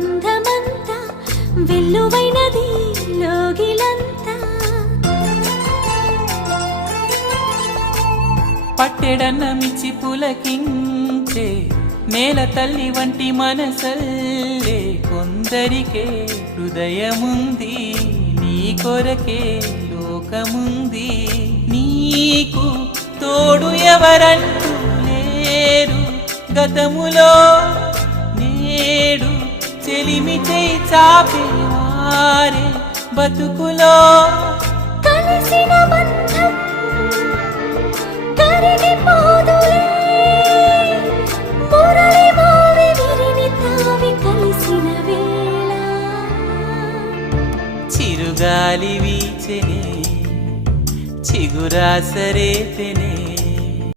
బంధమంతా వెల్లువైనది లోగిలంతా పట్టెడన్నమిచ్చి పులకించే నేల తల్లి వంటి మనసల్లే కొందరికే హృదయముంది నీ కొరకే లోకముంది నీకు తోడు ఎవరంటూ లేరు గతములో నేడు చెలిమి చేయి చాపేవారే బతుకులో కలిసిన బంధం కరిగిపోదులే మురళి మోవి విరిని తావి కలిసిన వేళ చిరుగాలి వీచెనే చిగురాసరేపెనే